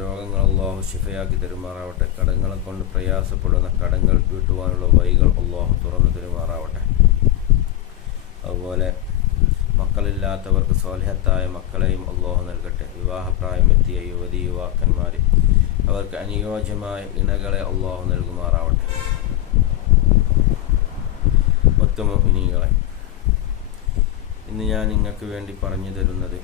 രോഗങ്ങൾ അള്ളാഹു ശിഫയാക്കി തരുമാറാവട്ടെ. കടങ്ങളെ കൊണ്ട് പ്രയാസപ്പെടുന്ന കടങ്ങൾ വീട്ടുവാനുള്ള വഴികൾ അള്ളാഹു തുറന്നു തരുമാറാവട്ടെ. അതുപോലെ മക്കളില്ലാത്തവർക്ക് സ്വാലിഹത്തായ മക്കളെയും അള്ളാഹു നൽകട്ടെ. വിവാഹപ്രായമെത്തിയ യുവതി യുവാക്കന്മാർ അവർക്ക് അനുയോജ്യമായ ഇണകളെ അള്ളാഹു നൽകുമാറാവട്ടെ. മുഅ്മിനീങ്ങളെ, ഇന്ന് ഞാൻ നിങ്ങൾക്ക് വേണ്ടി പറഞ്ഞു തരുന്നത്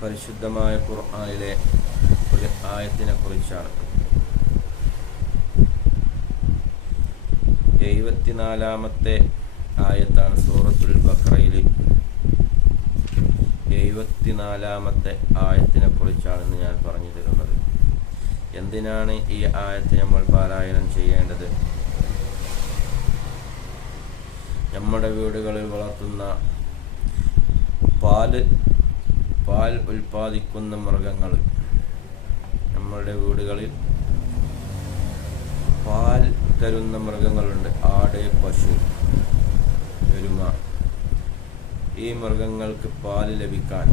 പരിശുദ്ധമായ ഖുർആനിലെ ഒരു ആയത്തിനെ കുറിച്ചാണ്. 74-ാമത്തെ ആയത്താണ് സൂറത്തുൽ ബഖറയിൽ. 74-ാമത്തെ ആയത്തിനെ കുറിച്ചാണ് ഇന്ന് ഞാൻ പറഞ്ഞു തരുന്നത്. എന്തിനാണ് ഈ ആയത്ത് നമ്മൾ പാരായണം ചെയ്യേണ്ടത്? നമ്മുടെ വീടുകളിൽ വളർത്തുന്ന പാൽ ഉൽപ്പാദിക്കുന്ന മൃഗങ്ങൾ, നമ്മളുടെ വീടുകളിൽ പാൽ തരുന്ന മൃഗങ്ങളുണ്ട്. ആട്, പശു, എരുമ. ഈ മൃഗങ്ങൾക്ക് പാൽ ലഭിക്കാൻ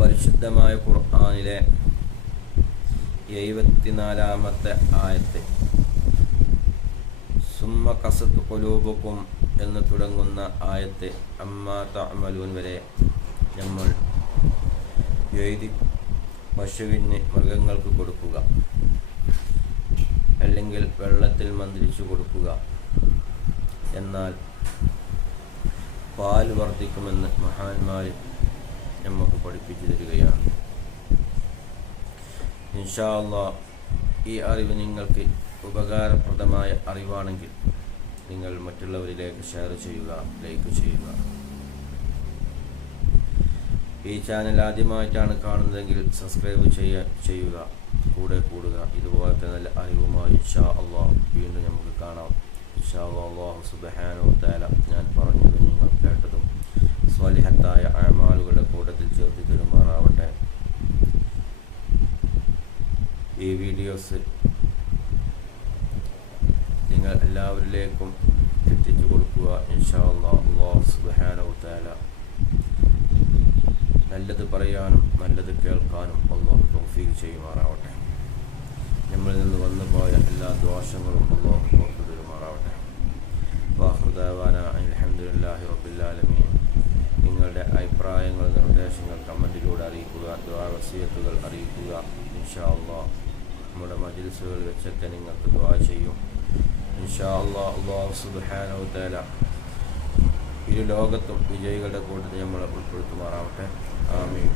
പരിശുദ്ധമായ ഖുർആനിലെ 74-ാമത്തെ ആയത്ത് സുമ്മ ഖസത് ഖുലൂബുക്കും എന്ന് തുടങ്ങുന്ന ആയത്ത് അമ്മാ തഅമലൂൻ വരെ നമ്മൾ എഴുതി പശുവിന് മൃഗങ്ങൾക്ക് കൊടുക്കുക, അല്ലെങ്കിൽ വെള്ളത്തിൽ മന്ത്രിച്ചു കൊടുക്കുക. എന്നാൽ പാൽ വർദ്ധിക്കുമെന്ന് മഹാന്മാർ നമുക്ക് പഠിപ്പിച്ചു തരികയാണ്. ഇൻഷാ അല്ലാഹ് ഈ അറിവ് നിങ്ങൾക്ക് ഉപകാരപ്രദമായ അറിവാണെങ്കിൽ നിങ്ങൾ മറ്റുള്ളവരിലേക്ക് ഷെയർ ചെയ്യുക, ലൈക്ക് ചെയ്യുക. ഈ ചാനൽ ആദ്യമായിട്ടാണ് കാണുന്നതെങ്കിൽ സബ്സ്ക്രൈബ് ചെയ്യുക, കൂടെ കൂടുക. ഇതുപോലത്തെ നല്ല അറിവുമായി ഇൻഷാ അല്ലാഹ് വീണ്ടും നമുക്ക് കാണാം. ഇൻഷാ അല്ലാഹ് സുബ്ഹാനഹു വ തആല ഞാൻ പറഞ്ഞതും നിങ്ങൾ കേട്ടതും സ്വാലിഹത്തായ അഅമാലുകളുടെ കൂട്ടത്തിൽ ചേർത്ത് തരുമാറാവട്ടെ. ഈ വീഡിയോസ് നിങ്ങൾ എല്ലാവരിലേക്കും എത്തിച്ചു കൊടുക്കുക. ഇൻഷാ അല്ലാഹ്. അല്ലാഹു സുബ്ഹാനഹു വ തആല നല്ലത് പറയാനും നല്ലത് കേൾക്കാനും അല്ലാഹു തൗഫീഖ് ചെയ്യുമാറാവട്ടെ. നമ്മളിൽ നിന്ന് വന്നു പോയ എല്ലാ ദോഷങ്ങളും അല്ലാഹു പുറത്തു തരുമാറാവട്ടെ. വാഖിറു ദഅവാനാ അൽഹംദുലില്ലാഹി റബ്ബിൽ ആലമീൻ. നിങ്ങളുടെ അഭിപ്രായങ്ങൾ, നിർദ്ദേശങ്ങൾ കമൻറ്റിലൂടെ അറിയിക്കുക. ദുആ വസിയത്തുകൾ അറിയിക്കുക. ഇൻഷാ അല്ലാഹ് നമ്മുടെ മജ്ലിസുകളിൽ വെച്ചൊക്കെ നിങ്ങൾക്ക് ദുആ ചെയ്യും. ഇൻഷാ അല്ലാഹ്. അല്ലാഹു സുബ്ഹാനഹു വ തആല ഇരു ലോകത്തും വിജയികളുടെ കൂട്ടത്തിൽ നമ്മളെ ഉൾപ്പെടുത്തുമാറാവട്ടെ. ആമീൻ.